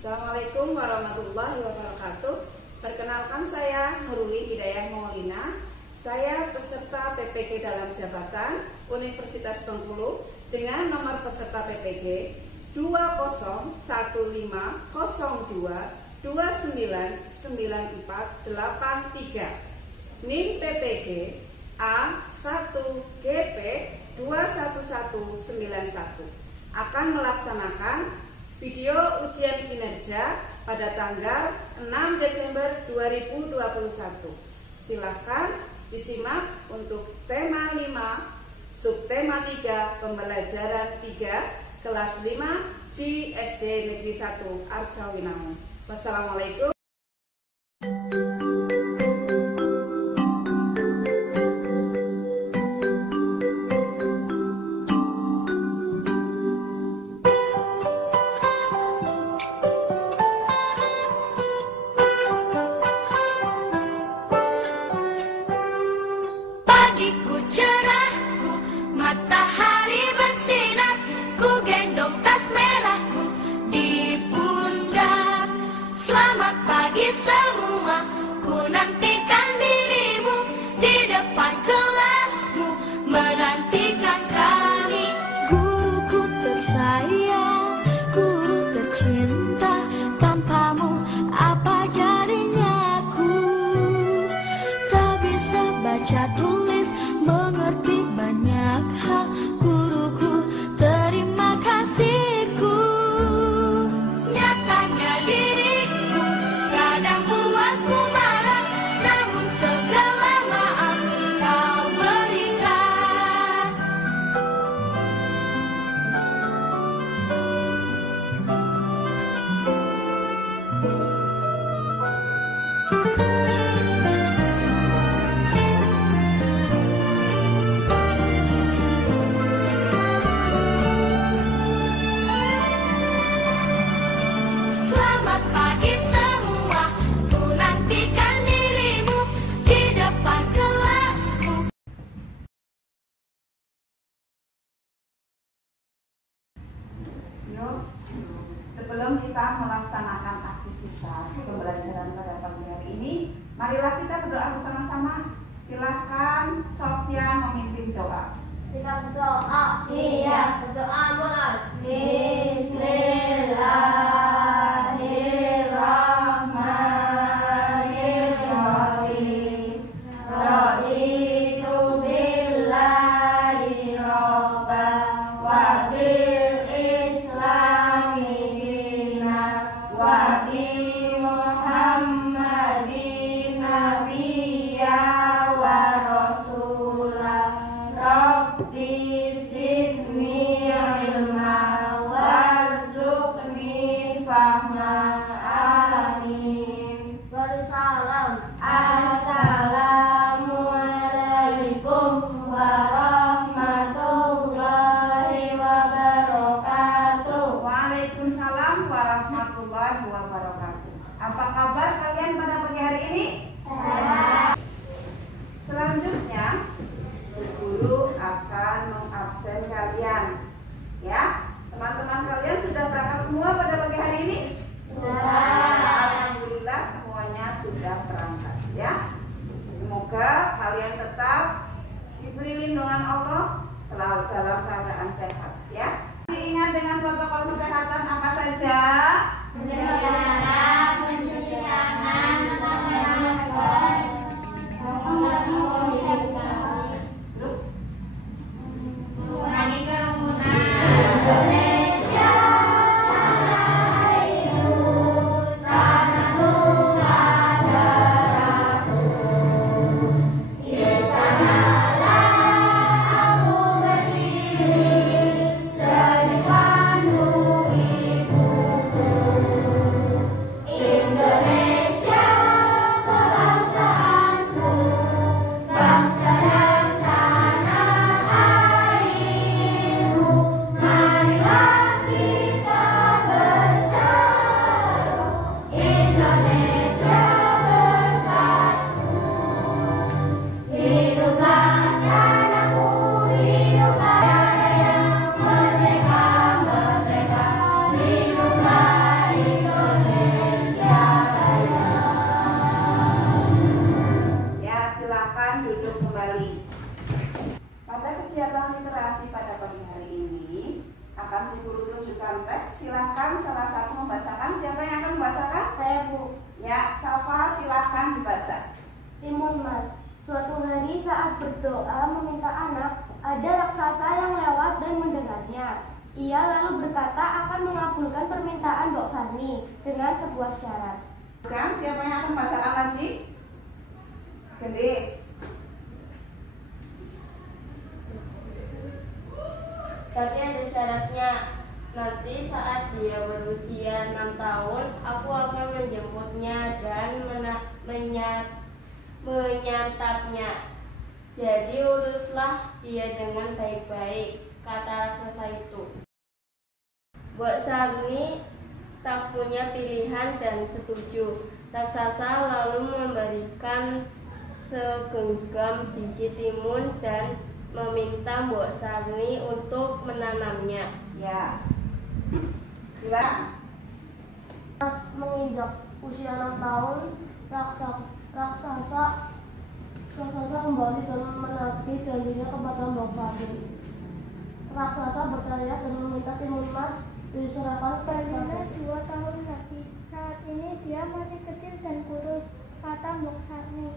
Assalamualaikum warahmatullahi wabarakatuh. Perkenalkan, saya Nuruli Hidayah Maulina. Saya peserta PPG dalam jabatan Universitas Bengkulu dengan nomor peserta PPG 20.0152999483. NIM PPG A1GP 21191 akan melaksanakan video ujian kinerja pada tanggal 6 Desember 2021. Silakan disimak untuk tema 5, subtema 3, pembelajaran 3, kelas 5 di SD Negeri 1 Arjawinangun. Wassalamualaikum. Pagiku cerah, matahari bersinar, ku gendong tas merahku di pundak. Selamat pagi semua, ku nantikan dirimu di depan kelasmu, menantikan kami. Guruku tersayang, guru tercinta, tanpamu apa jadinya aku? Tak bisa baca tulis, mengerti banyak hal. Guruku, terima kasihku. Nyatanya diriku kadang buatku marah, namun segala maaf kau berikan. Selamat pagi semua, ku nantikan dirimu di depan kelasmu. Yuk, sebelum kita melaksanakan aktivitas pembelajaran pada pagi hari ini, marilah kita berdoa bersama-sama. Silahkan Sofia memimpin doa. Kita berdoa. Siap, berdoa mulai. Bismillahirrahmanirrahim. Raditu billahi robban wa bil islami dinan wa bi Muhammadin nabiyya wa rasulah. Rabbi zidni ilma warzuqni fahma. Amin. Wassalam. Assalamualaikum warahmatullahi wabarakatuh. Waalaikumsalam warahmatullahi wabarakatuh. Apa kabar kalian pada pagi hari ini? Sehat. Selanjutnya, guru akan mengabsen kalian. Ya, teman-teman kalian sudah berangkat semua pada pagi hari ini? Alhamdulillah semuanya sudah berangkat. Ya, semoga kalian tetap diberi lindungan Allah selalu dalam keadaan sehat. Ya, masih ingat dengan protokol kesehatan apa saja? Menjaga jarak, mencuci tangan, memakai masker, mengurangi polusi, Terus, mengurangi kerumunan. Indonesia, ayu, tanahku adalah di sanalah aku berdiri, jadi pandu ibu. akan salah satu membacakan. Siapa yang akan membacakan? Saya, Bu. Ya, Safa, silakan dibaca. Timun Mas. Suatu hari saat berdoa meminta anak, ada raksasa yang lewat dan mendengarnya. Ia lalu berkata akan mengabulkan permintaan Mbok Sarni dengan sebuah syarat. Kan, siapa yang akan membacakan lagi? Gendis. Tapi ada syaratnya. Nanti saat dia berusia 6 tahun, aku akan menjemputnya dan menyantapnya. Jadi uruslah dia dengan baik-baik, kata raksasa itu. Mbok Sarni tak punya pilihan dan setuju. Raksasa lalu memberikan segenggam biji timun dan meminta Mbok Sarni untuk menanamnya. Ya. Silakan. Pas menginjak usia 6 tahun, raksasa kembali dan menagih janjinya kepada Mbok Sarni. Raksasa berteriak dan meminta timun emas diserahkan kepada 2 tahun lagi. Saat ini dia masih kecil dan kurus, kata Mbok Sarni.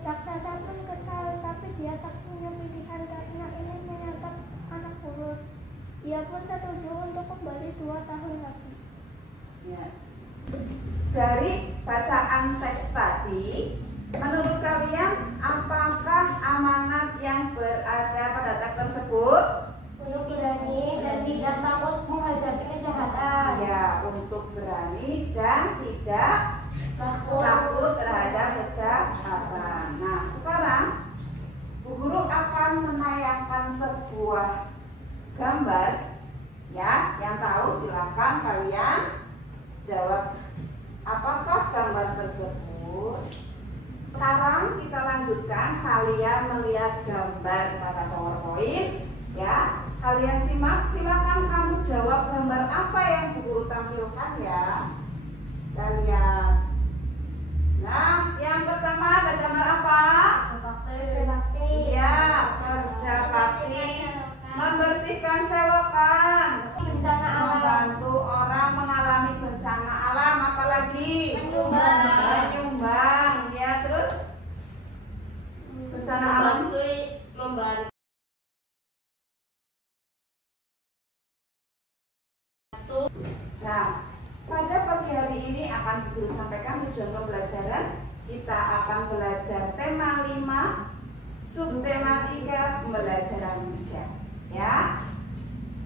Raksasa pun kesal, tapi dia tak punya pilihan karena ingin menyantap anak kurus. Dia pun setuju untuk kembali 2 tahun lagi. Ya. Dari bacaan teks tadi, menurut kalian apakah amanat yang berada pada teks tersebut? untuk berani dan tidak takut menghadapi kejahatan. Ya, untuk berani dan tidak takut terhadap kejahatan. Nah, sekarang Bu Guru akan menayangkan sebuah gambar. Ya, yang tahu silakan kalian jawab apakah gambar tersebut. Sekarang kita lanjutkan, kalian melihat gambar pada PowerPoint. Ya, kalian simak, silakan kamu jawab gambar apa yang Bu Guru tampilkan ya. Kita lihat. Nah, yang pertama ada gambar apa? Iya, kerja bakti, membersihkan selokan, Bencana alam. membantu orang mengalami bencana alam, apalagi menyumbang. Ya, terus bencana alam. Membantu Nah, pada pagi hari ini akan Bu Guru sampaikan tujuan pembelajaran. Kita akan belajar tema 5, subtema 3, pembelajaran 3. Ya.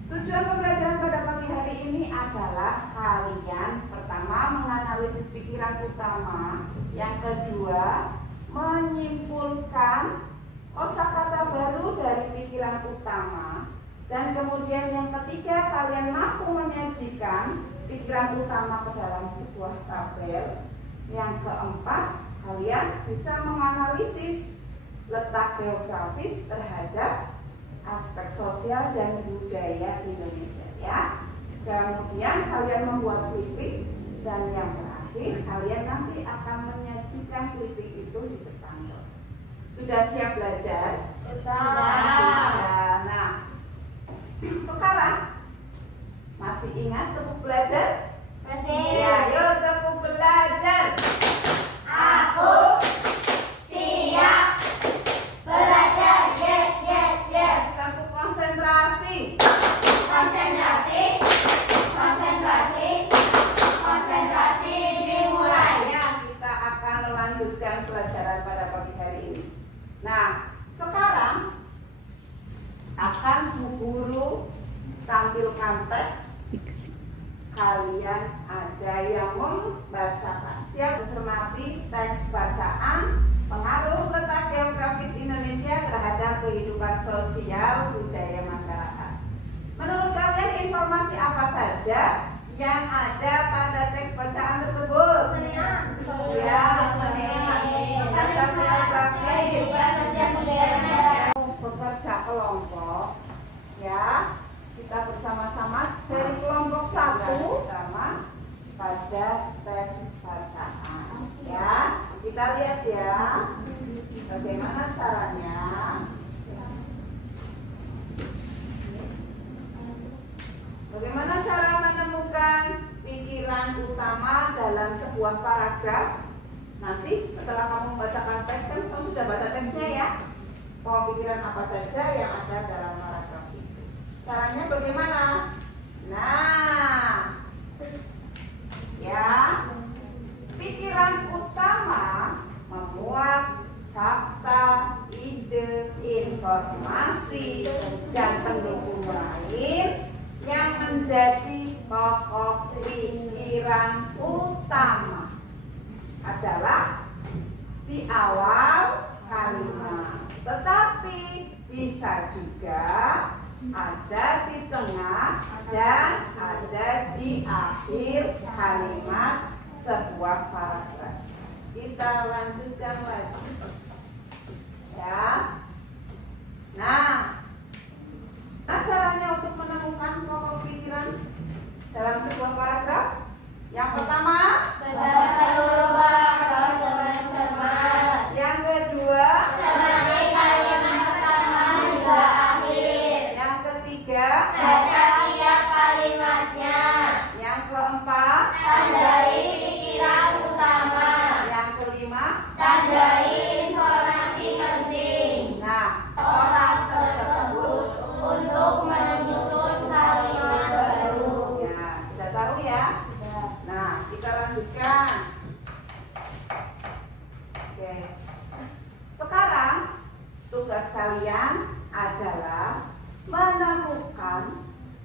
Tujuan pembelajaran pada pagi hari ini adalah kalian pertama menganalisis pikiran utama, yang kedua menyimpulkan kosakata baru dari pikiran utama, dan kemudian yang ketiga kalian mampu menyajikan pikiran utama ke dalam sebuah tabel. Yang keempat, kalian bisa menganalisis letak geografis terhadap aspek sosial dan budaya Indonesia ya. Kemudian kalian membuat clipping, dan yang terakhir kalian nanti akan menyajikan clipping itu di depan kelas. Sudah siap belajar? Sudah. Nah, sekarang masih ingat tepuk belajar? Masih. Ya, yuk tepuk belajar. Aku siap belajar. Yes, yes, yes. Tepuk konsentrasi. Konsentrasi, konsentrasi, konsentrasi dimulai. Ya, kita akan melanjutkan pelajaran pada pagi hari ini. Nah, sekarang akan Bu Guru tampilkan teks. Kalian ada yang membacakan. Siap mencermati teks bacaan pengaruh letak geografis Indonesia terhadap kehidupan sosial budaya masyarakat. Menurut kalian informasi apa saja yang ada pada teks bacaan tersebut? Ya, bekerja kelompok. Ya, kita bersama-sama dari kelompok 1 sama pada teks bacaan. Ya, kita lihat ya bagaimana caranya. Bagaimana cara menemukan sebuah paragraf. Nanti setelah kamu membacakan teks, kan kamu sudah baca teksnya ya. Pola pikiran apa saja yang ada dalam paragraf itu. Caranya bagaimana? Nah, ya, pikiran utama memuat fakta, ide, informasi, dan pendukung lain yang menjadi pokok pikiran utama adalah di awal kalimat, tetapi bisa juga ada di tengah dan ada di akhir kalimat sebuah paragraf. Kita lanjutkan lagi ya. Nah, caranya untuk menemukan pokok pikiran dalam sebuah paragraf. Yang pertama, Baca seluruh paragraf dengan cermat. yang kedua, Cermati kalimat pertama hingga akhir. yang ketiga, Baca tiap kalimatnya. yang keempat, Tandai pikiran utama. yang kelima. Tandai informasi penting. Nah, orang tersebut Untuk menyusun kalimat baru. ya sudah tahu ya. Nah, kita lanjutkan. Oke. Sekarang tugas kalian adalah menemukan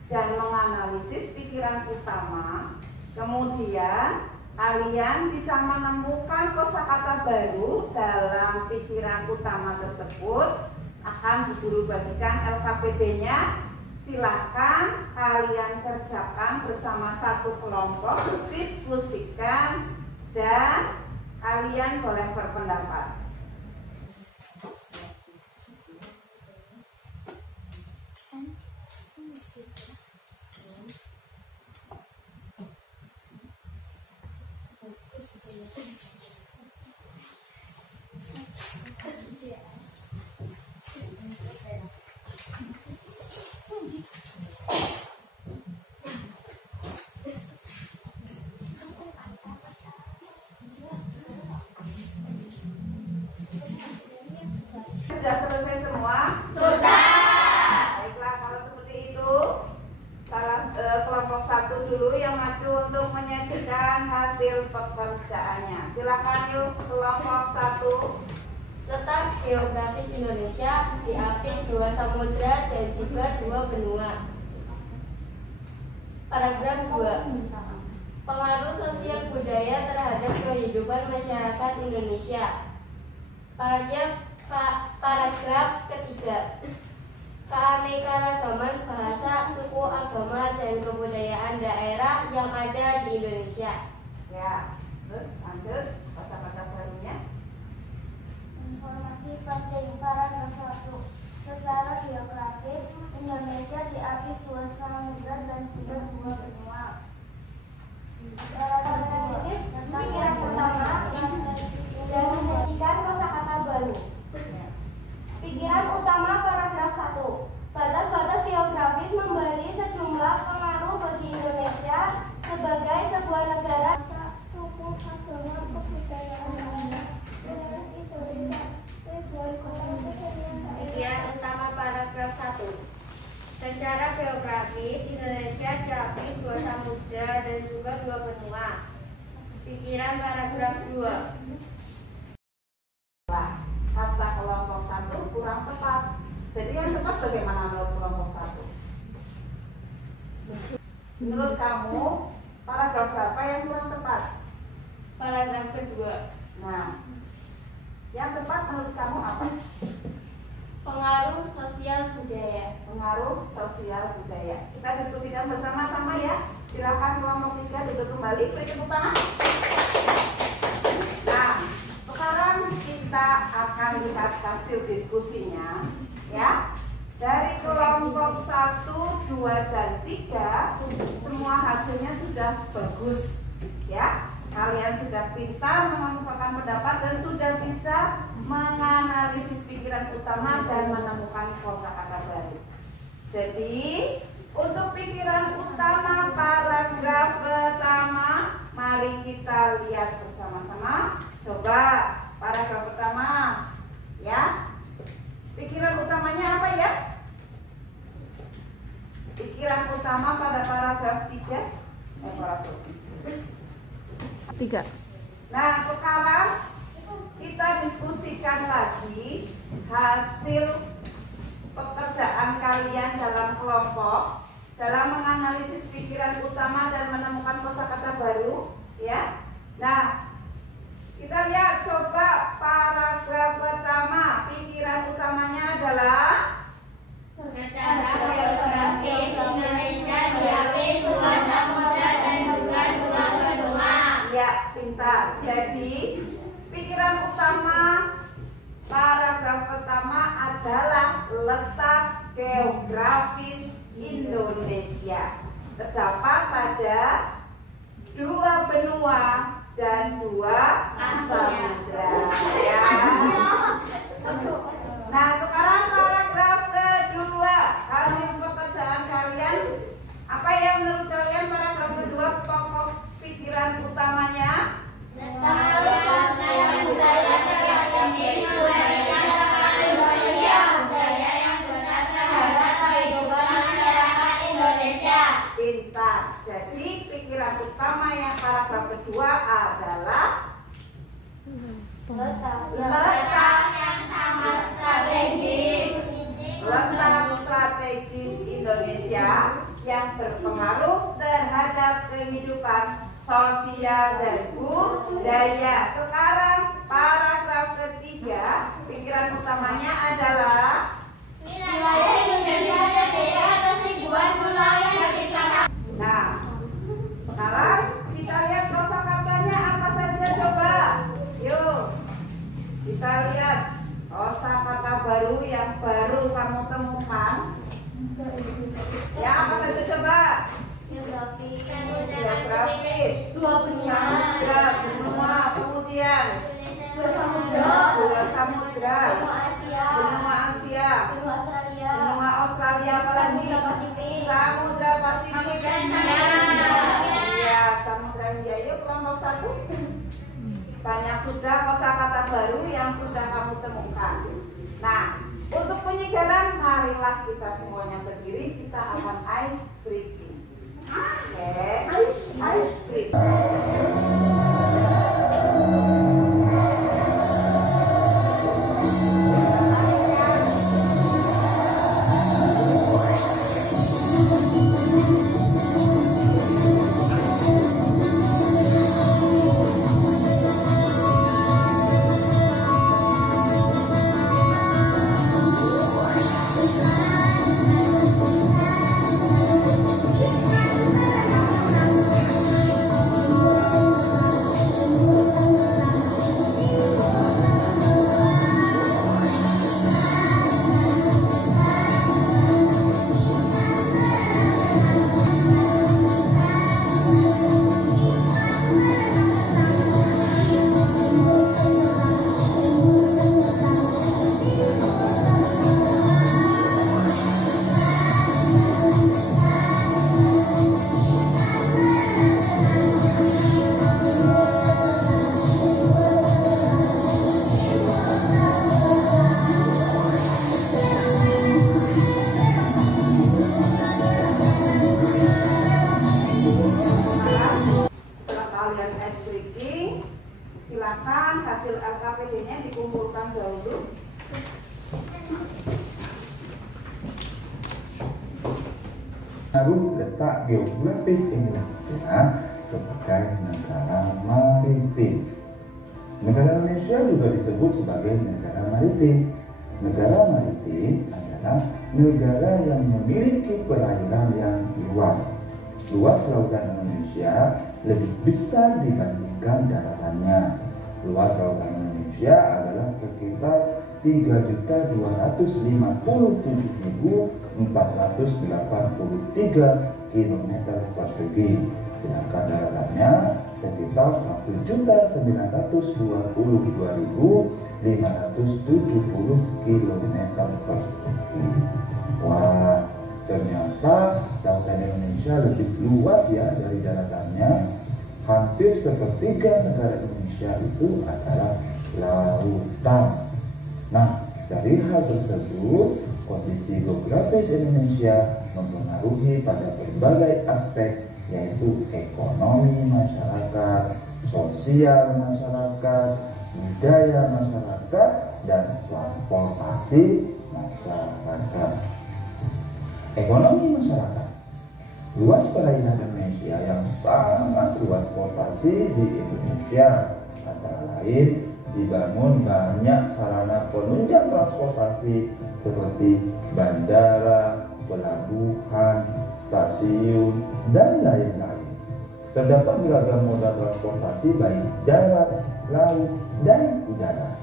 dan menganalisis pikiran utama. Kemudian kalian bisa menemukan kosakata baru dalam pikiran utama tersebut. Akan diburu bagikan LKPD-nya. Silakan kalian kerjakan bersama satu kelompok, diskusikan, dan kalian boleh berpendapat. Sudah selesai semua? Sudah. Baiklah, kalau seperti itu, kelompok satu dulu yang maju untuk menyajikan hasil pekerjaannya. Silakan yuk, kelompok satu. Letak geografis Indonesia diapit 2 samudra dan juga 2 benua. Paragraf 2. Pengaruh sosial budaya terhadap kehidupan masyarakat Indonesia. Paragraf ketiga. Keanekaragaman bahasa, suku, agama, dan kebudayaan daerah yang ada di Indonesia. Ya, terus lanjut kata-kata barunya. Informasi penting paragraf 1. Secara geografis, Indonesia diapit 2 samudra dan juga 2 benua. Analisis pikiran utama dan menyajikan kosakata baru. Pikiran utama paragraf 1. Batas-batas geografis memberi sejumlah pengaruh bagi Indonesia sebagai sebuah negara. Suku, agama, kebudayaan lainnya. Pikiran utama paragraf 1. Secara geografis, Indonesia diapit 2 samudra dan juga 2 benua. Pikiran paragraf 2. Lah, kata kelompok satu kurang tepat. Jadi yang tepat bagaimana menurut kelompok satu? Menurut kamu, paragraf berapa yang kurang tepat? Paragraf kedua. Nah, yang tepat menurut kamu apa? Pengaruh sosial budaya. Pengaruh sosial budaya. Kita diskusikan bersama-sama ya. Silakan kelompok 3 duduk kembali, beri tepuk tangan. Nah, sekarang kita akan lihat hasil diskusinya ya. Dari kelompok 1, 2, dan 3 semua hasilnya sudah bagus ya. Kalian sudah pintar mengemukakan pendapat dan sudah bisa menganalisis pikiran utama dan menemukan kosakata baru. Jadi, untuk pikiran utama paragraf pertama, mari kita lihat bersama-sama. Coba paragraf pertama, ya. Pikiran utamanya apa ya? Pikiran utama pada paragraf 3. Paragraf 3. Nah, sekarang kita diskusikan lagi hasil pekerjaan kalian dalam kelompok dalam menganalisis pikiran utama dan menemukan kosakata baru, ya. Nah, kita lihat coba paragraf pertama. Pikiran utamanya adalah Secara geografis Indonesia diapit dua samudra dan juga dua benua. ya, pintar. Jadi, pikiran utama paragraf pertama adalah letak geografis Indonesia. Terdapat pada dua benua dan dua samudra. Ya. Nah, sekarang paragraf kedua. Hasil pekerjaan kalian, apa yang menurut kalian paragraf kedua pokok pikiran utamanya? Pintar. Jadi pikiran utama yang paragraf kedua adalah letak strategis Indonesia yang berpengaruh terhadap kehidupan sosial dan budaya. Sekarang paragraf ketiga, pikiran utamanya adalah Wilayah Indonesia terdiri atas ribuan pulau yang terpisah. Nah, sekarang kita lihat kosakatanya apa saja coba. Yuk, kita lihat kosakata baru yang baru kamu temukan. Ya, apa saja coba? Geografis, Dua benua. samudra, benua, kemudian Dua samudra. dua samudra, Benua Asia. benua Asia, Benua Australia. benua Australia, apa lagi? Samudra Pasifik. Samudra Pasifik. Iya, Samudra Hindia. Yuk kelompok 1. Banyak sudah kosakata baru yang sudah kamu temukan. Nah, untuk penyegaran, marilah kita semuanya berdiri. Kita akan ice breaking. Oke, ice breaking. Silakan hasil LKPD-nya dikumpulkan dahulu. Baru letak geografis Indonesia sebagai negara maritim. Negara Indonesia juga disebut sebagai negara maritim. Negara maritim adalah negara yang memiliki perairan yang luas. Luas lautan Indonesia lebih besar dibandingkan daratannya. Luas lautan Indonesia adalah sekitar 3.257.483 km persegi, sedangkan daratannya sekitar 1.922.570 km persegi. Wah, ternyata lautan Indonesia lebih luas ya dari daratannya. Hampir hampir sepertiga negara Indonesia itu adalah lautan. Nah, dari hal tersebut, kondisi geografis Indonesia mempengaruhi pada berbagai aspek, yaitu ekonomi masyarakat, sosial masyarakat, budaya masyarakat, dan transportasi masyarakat. Ekonomi masyarakat. Luas perairan Indonesia yang sangat luas potasi di Indonesia, antara lain dibangun banyak sarana penunjang transportasi seperti bandara, pelabuhan, stasiun, dan lain-lain. Terdapat beragam moda transportasi baik darat, laut, dan udara.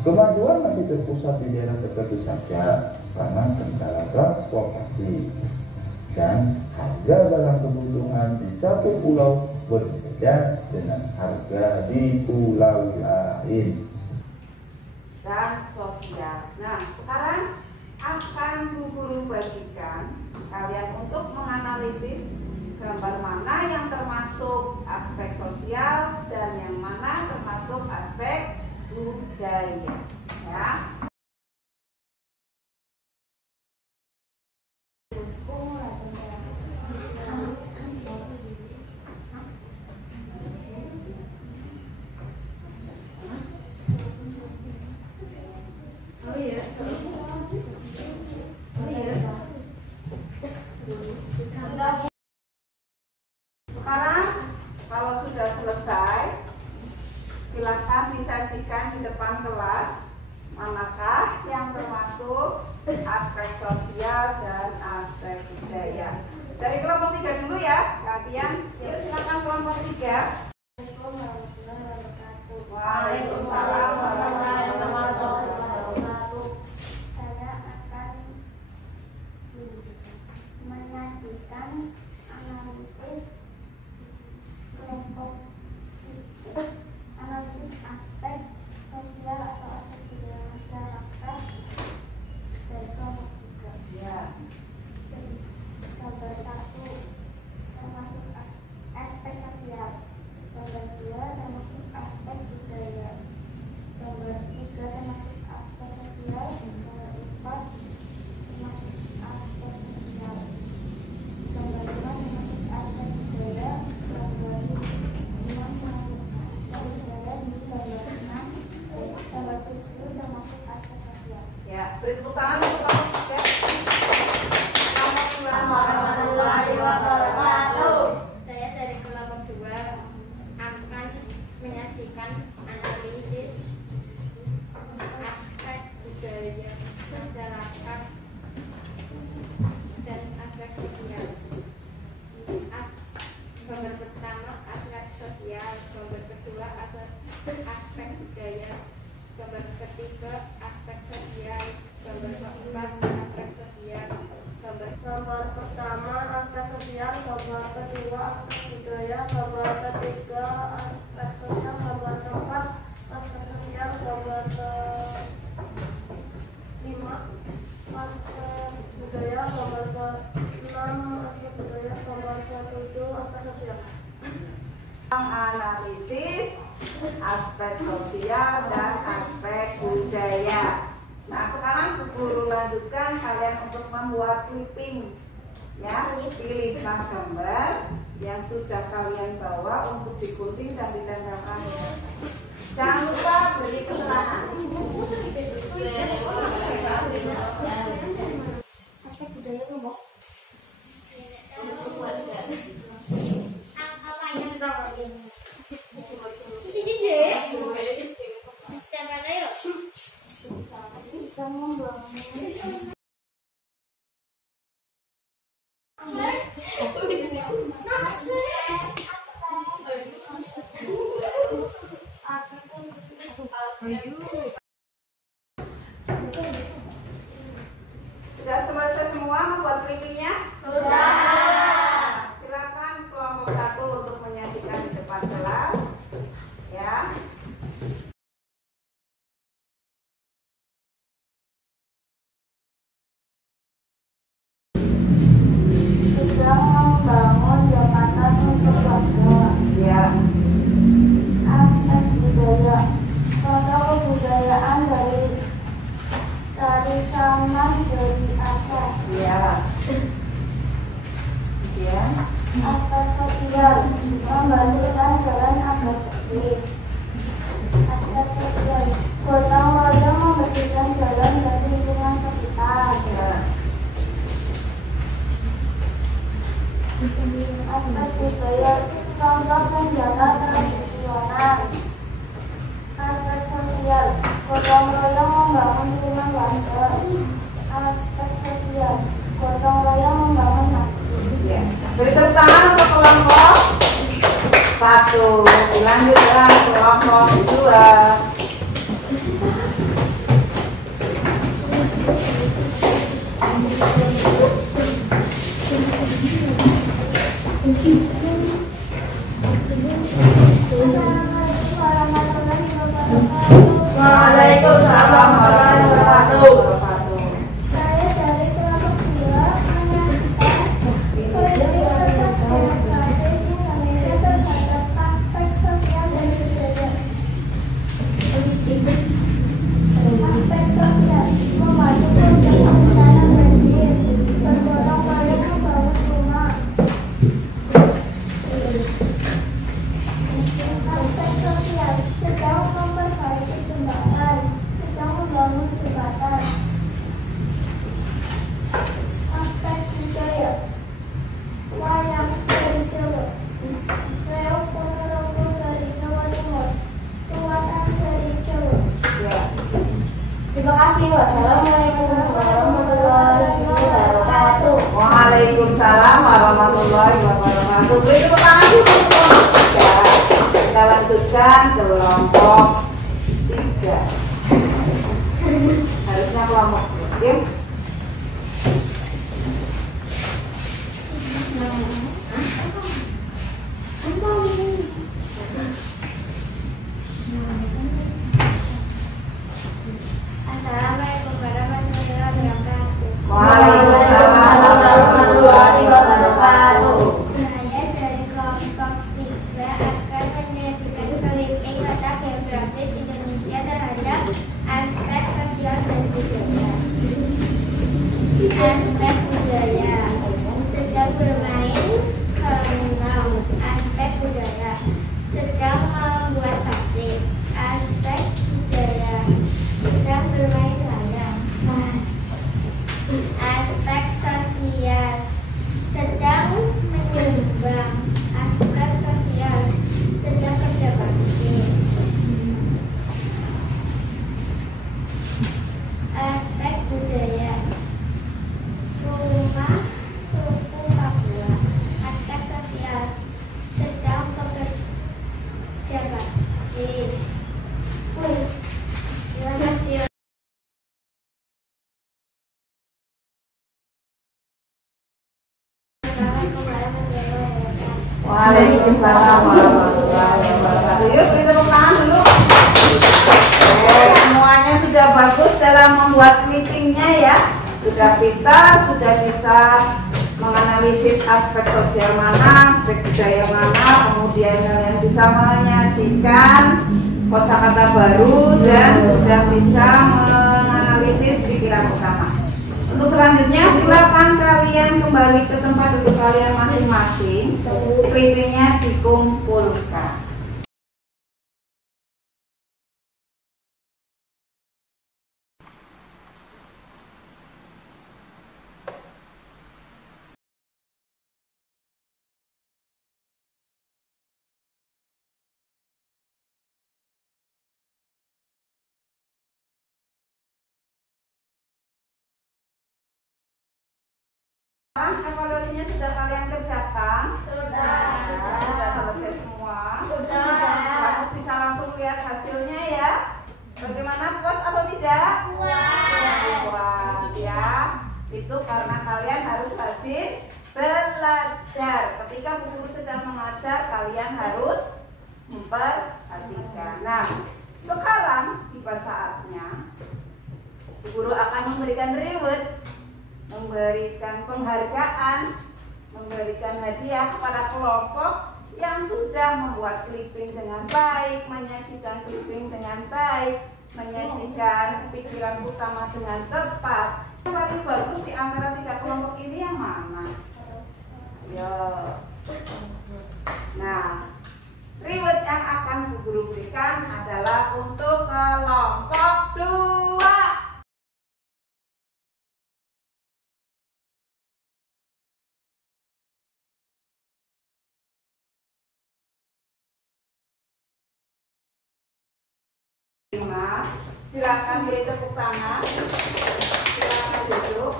Kemajuan masih terpusat di daerah tertentu saja karena kendala transportasi, dan harga barang kebutuhan di satu pulau berbeda dengan harga di pulau lain. Dan sosial. Nah, sekarang akan Bu Guru bagikan kalian untuk menganalisis gambar mana yang termasuk aspek sosial dan yang mana termasuk aspek budaya. Ya. Sekarang kalau sudah selesai, silakan disajikan di depan kelas manakah yang termasuk aspek sosial dan aspek budaya. Dari kelompok 3 dulu ya, latihan. Yuk silakan kelompok 3. Waalaikumsalam warahmatullahi wabarakatuh. Saya akan menyajikan analisis kelompok analisis aspek sosial atau aspek budaya masyarakat dari kelompok 3. Ya. Gambar 1 termasuk aspek sosial, gambar 2 termasuk aspek budaya, gambar 3 termasuk aspek sosial, gambar 4 termasuk aspek sosial, gambar 5 termasuk aspek budaya, gambar 6 termasuk aspek budaya, gambar 6 gambar 7 termasuk aspek sosial. Ya, beri tepuk tangan untuk kelompok 3. Warahmatullahi wabarakatuh. Saya dari kelompok 2 akan menyajikan analisis aspek budaya masyarakat dan aspek sosial. Gambar pertama aspek sosial, gambar kedua aspek budaya, gambar ketiga aspek sosial, gambar keempat aspek sosial. Gambar pertama aspek sosial, gambar kedua aspek budaya, gambar ketiga aspek sosial, gambar keempat aspek sosial, gambar kelima aspek budaya, gambar keenam aspek budaya, gambar ketujuh aspek sosial. Analisis aspek sosial dan aspek budaya. Nah, sekarang Bu Guru lanjutkan kalian untuk membuat clipping. Ya, pilihlah gambar yang sudah kalian bawa untuk digunting dan ditempelkan. Jangan lupa beri keterangan. Aspek budaya kelompok kita membangun Sudah selesai semua membuat clippingnya? Sudah. Silakan kelompok 1 untuk menyajikan di depan menjaga kebersihan. Aspek sosial, gotong royong membangun rumah warga. Aspek sosial, gotong royong membangun masjid. Beri tepuk tangan untuk kelompok 1. Dilanjutkan kelompok 2. Waalaikumsalam warahmatullahi wabarakatuh. Saya dari kelompok 2 menyampaikan kritik atas demokratis Indonesia terhadap aspek sosial dan budaya. Aspek sosial memajukan perencanaan banjir, bergotong royong membangun rumah. Aspek sosial sedang memperbaiki jembatan, sedang membangun jembatan. Aspek budaya wayang dari Jawa, reog ponorogo dari Jawa Timur, tuatan dari Jawa. Terima kasih. Wassalamualaikum warahmatullahi wabarakatuh. Waalaikumsalam warahmatullahi wabarakatuh. Beri tepuk tangan dulu untuk kelompok 3. Kita lanjutkan kelompok 3. Harusnya kelompok 3. Assalamualaikum warahmatullahi wabarakatuh. Waalaikumsalam warahmatullahi wabarakatuh. Saya dari kelompok 3 akan menyajikan clipping peta geografis Indonesia terhadap aspek sosial dan budaya. Aspek budaya sedang bermain kerenang. Aspek budaya sedang membuat batik. Aspek budaya sedang bermain layang. Aspek sosial sedang menyumbang. Aspek sosial sedang kerja bakti. Aspek budaya rumah suku Papua. Aspek sosial sedang bekerja bakti. Terima kasih. Assalamualaikum warahmatullahi wabarakatuh. Waalaikumsalam warahmatullahi wabarakatuh. Yuk beri tepuk tangan dulu. Semuanya sudah bagus dalam membuat clippingnya ya. Sudah pintar, sudah bisa menganalisis aspek sosial mana, aspek budaya mana, kemudian kalian bisa menyajikan kosakata baru dan sudah bisa menganalisis pikiran utama. Untuk selanjutnya silakan kalian kembali ke tempat duduk kalian masing-masing. Clippingnya dikumpulkan. Sekarang evaluasinya sudah kalian kerjakan? Sudah selesai semua? Sudah. Kamu bisa langsung lihat hasilnya ya. Bagaimana, puas atau tidak? Puas ya. Itu karena kalian harus rajin belajar. Ketika Bu Guru sedang mengajar, kalian harus memperhatikan. Nah, sekarang tiba saatnya Bu Guru akan memberikan reward, memberikan penghargaan, memberikan hadiah kepada kelompok yang sudah membuat clipping dengan baik, menyajikan clipping dengan baik, menyajikan pikiran utama dengan tepat. Yang paling bagus di antara 3 kelompok ini yang mana? Yo. Nah, reward yang akan Bu Guru berikan adalah untuk kelompok 2. Silakan beri tepuk tangan. Silakan duduk.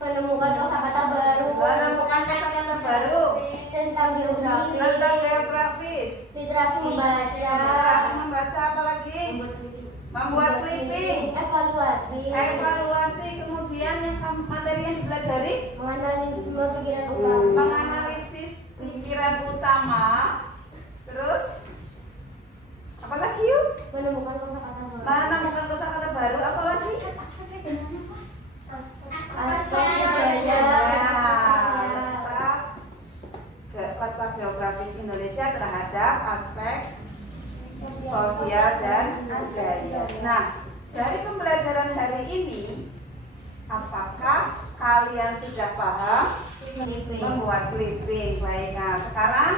Menemukan kosakata baru. Menemukan kosakata baru. Tentang geografis. Tentang geografis. Literasi membaca. Literasi membaca, apa lagi? Membuat clipping. Evaluasi. Evaluasi. Kemudian yang materi yang dipelajari? Menganalisis pikiran utama. Menganalisis pikiran utama. Terus apa lagi yuk? Menemukan kosakata baru. Menemukan kosakata baru. Apa lagi? Aspek budaya. Letak geografis Indonesia terhadap aspek sosial dan budaya. Nah, dari pembelajaran hari ini, apakah kalian sudah paham membuat clipping? Baik, nah sekarang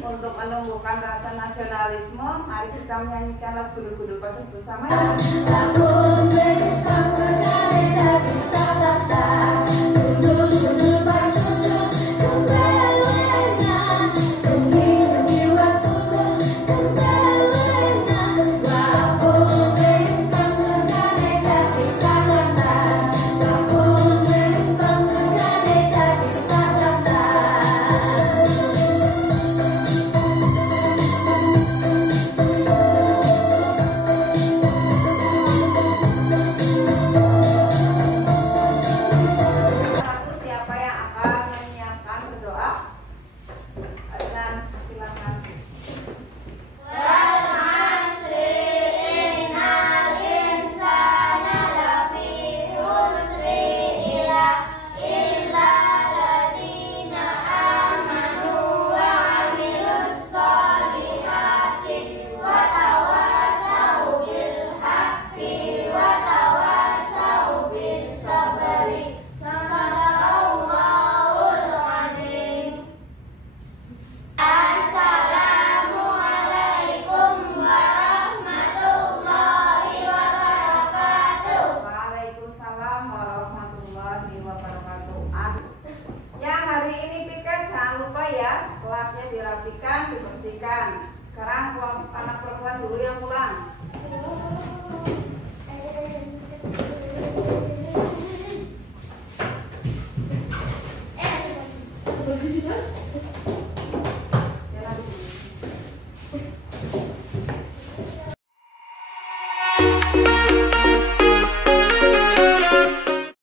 untuk menumbuhkan rasa nasionalisme, mari kita menyanyikan lagu Gundul Padu bersama. Kelasnya dirapikan, dibersihkan. Sekarang anak perempuan dulu yang pulang.